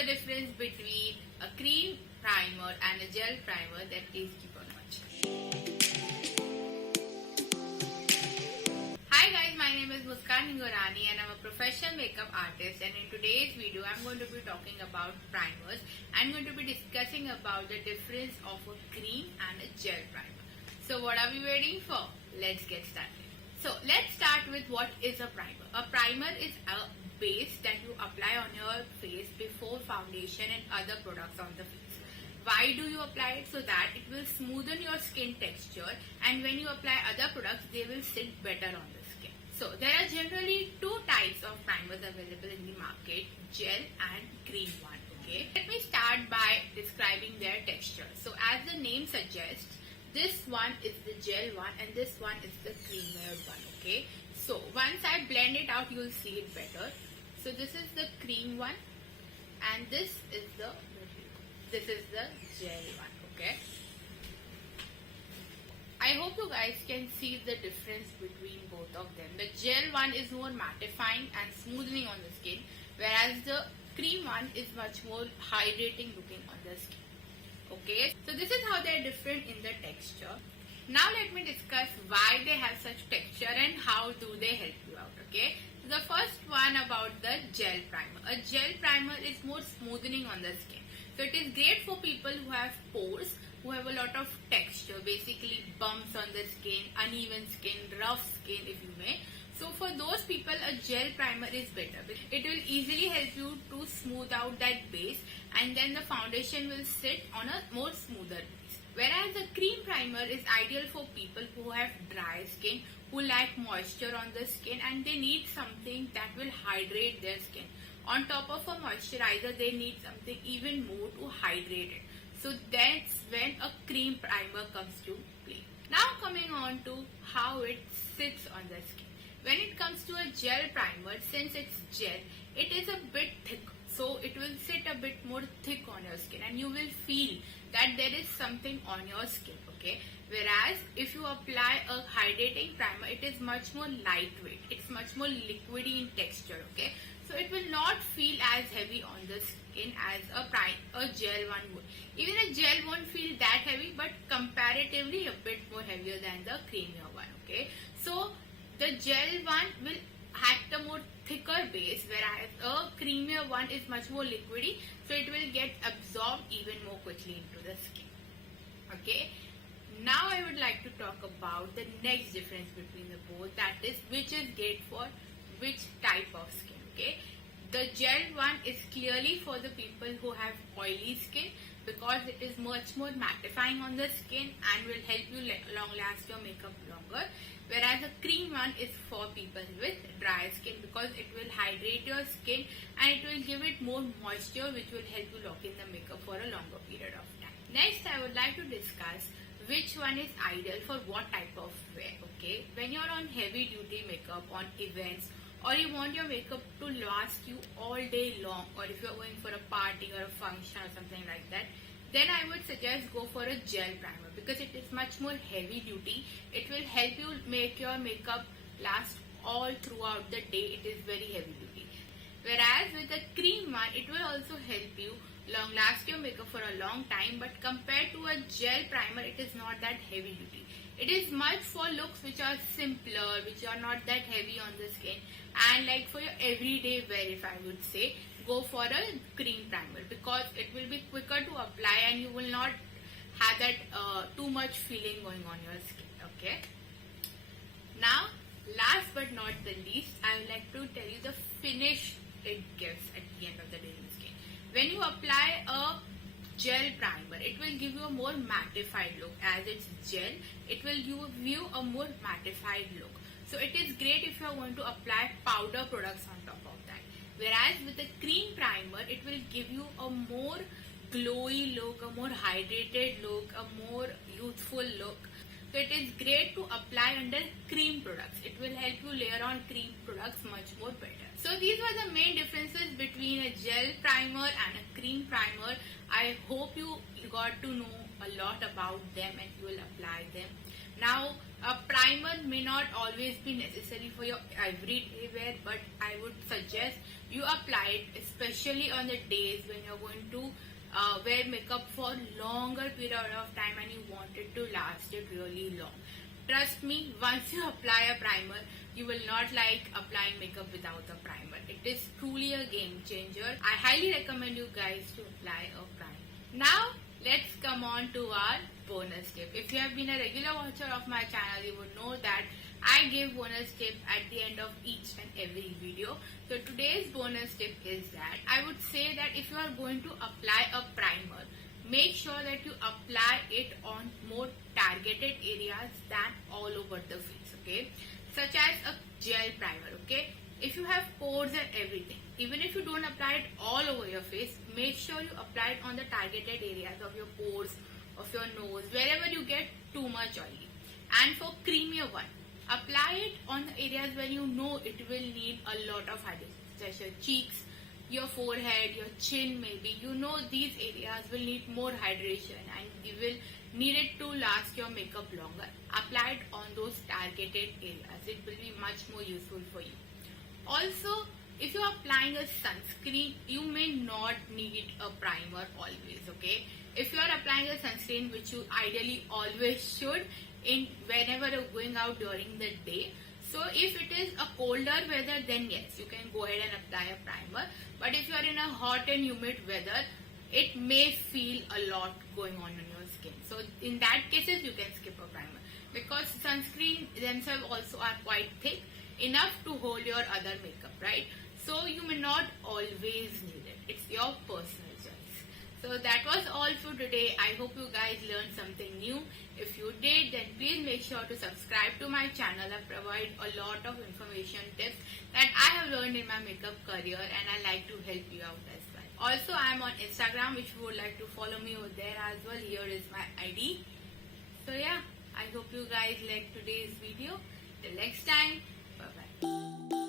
the difference between a cream primer and a gel primer, then please keep on watching. Hi guys, my name is Muskan Hingorani and I'm a professional makeup artist, and in today's video I'm going to be talking about primers. I'm going to be discussing about the difference of a cream and a gel primer. So what are we waiting for? Let's get started. So let's start with what is a primer. A primer is a base that you apply on your face before foundation and other products on the face. Why do you apply it? So that it will smoothen your skin texture, and when you apply other products they will sit better on the skin. So there are generally two types of primers available in the market, gel and cream one. Okay, let me start by describing their texture. So as the name suggests, this one is the gel one and this one is the creamier one. Okay, so once I blend it out you will see it better. So this is the cream one and this is the gel one. Okay, I hope you guys can see the difference between both of them. The gel one is more mattifying and smoothing on the skin, whereas the cream one is much more hydrating looking on the skin. Okay, so this is how they are different in the texture. Now let me discuss why they have such texture and how do they help you out. Okay, so the first one about the gel primer. A gel primer is more smoothing on the skin. So it is great for people who have pores, who have a lot of texture, basically bumps on the skin, uneven skin, rough skin if you may. So for those people a gel primer is better. It will easily help you to smooth out that base, and then the foundation will sit on a more smoother base. Whereas the cream primer is ideal for people who have dry skin, who lack moisture on the skin, and they need something that will hydrate their skin. On top of a moisturizer, they need something even more to hydrate it. So that's when a cream primer comes to play. Now coming on to how it sits on the skin. When it comes to a gel primer, since it's gel, it is a bit thick. So it will sit a bit more thick on your skin and you will feel that there is something on your skin. Okay, whereas if you apply a hydrating primer, it is much more lightweight. It's much more liquidy in texture. Okay, so it will not feel as heavy on the skin as a gel one would. Even a gel won't feel that heavy, but comparatively a bit more heavier than the creamier one. Okay, so the gel one will act a more thicker base, whereas a creamier one is much more liquidy, so it will get absorbed even more quickly into the skin. Okay, now I would like to talk about the next difference between the both, that is which is great for which type of skin. Okay, the gel one is clearly for the people who have oily skin, because it is much more mattifying on the skin and will help you long last your makeup longer. Whereas a cream one is for people with dry skin, because it will hydrate your skin and it will give it more moisture, which will help you lock in the makeup for a longer period of time. Next, I would like to discuss which one is ideal for what type of wear. Okay, when you're on heavy duty makeup, on events, or you want your makeup to last you all day long, or if you're going for a party or a function or something like that, then I would suggest go for a gel primer, because it is much more heavy duty. It will help you make your makeup last all throughout the day. It is very heavy duty. Whereas with the cream one, it will also help you long last your makeup for a long time, but compared to a gel primer, it is not that heavy duty. It is much for looks which are simpler, which are not that heavy on the skin, and like for your everyday wear, if I would say, go for a cream primer, because it will be quicker to apply and you will not have that too much feeling going on your skin. Okay, now last but not the least, I would like to tell you the finish it gives at the end of the day in skin. When you apply a gel primer, it will give you a more mattified look. As it's gel, it will give you a more mattified look. So it is great if you are going to apply powder products on top of that. Whereas with the cream primer, it will give you a more glowy look, a more hydrated look, a more youthful look. So it is great to apply under cream products. It will help you layer on cream products much more better. So these were the main differences between a gel primer and a cream primer. I hope you got to know a lot about them and you will apply them. Now A primer may not always be necessary for your everyday wear, but I would suggest you apply it especially on the days when you're going to wear makeup for longer period of time and you want it to last it really long. Trust me, once you apply a primer, you will not like applying makeup without a primer. It is truly a game changer. I highly recommend you guys to apply a primer. Now, let's come on to our bonus tip. If you have been a regular watcher of my channel, you would know that I give bonus tip at the end of each and every video. So today's bonus tip is that I would say that if you are going to apply a primer, make sure that you apply it on more targeted areas than all over the face, okay? Such as a gel primer, okay? If you have pores and everything, even if you don't apply it all over your face, make sure you apply it on the targeted areas of your pores, of your nose, wherever you get too much oily. And for creamier one, apply it on the areas where you know it will need a lot of hydration, such as your cheeks, your forehead, your chin maybe. You know these areas will need more hydration and you will need it to last your makeup longer. Apply it on those targeted areas. It will be much more useful for you. Also, if you are applying a sunscreen, you may not need a primer always, okay? If you are applying a sunscreen, which you ideally always should in whenever you're going out during the day. So if it is a colder weather, then yes, you can go ahead and apply a primer. But if you are in a hot and humid weather, it may feel a lot going on in your skin. So in that cases, you can skip a primer because sunscreen themselves also are quite thick enough to hold your other makeup, right? So you may not always need it. It's your personal choice. So that was all for today. I hope you guys learned something new. If you did, then please make sure to subscribe to my channel. I provide a lot of information tips that I have learned in my makeup career and I like to help you out as well. Also, I am on Instagram if you would like to follow me over there as well. Here is my ID. So yeah, I hope you guys liked today's video. Till next time, bye bye.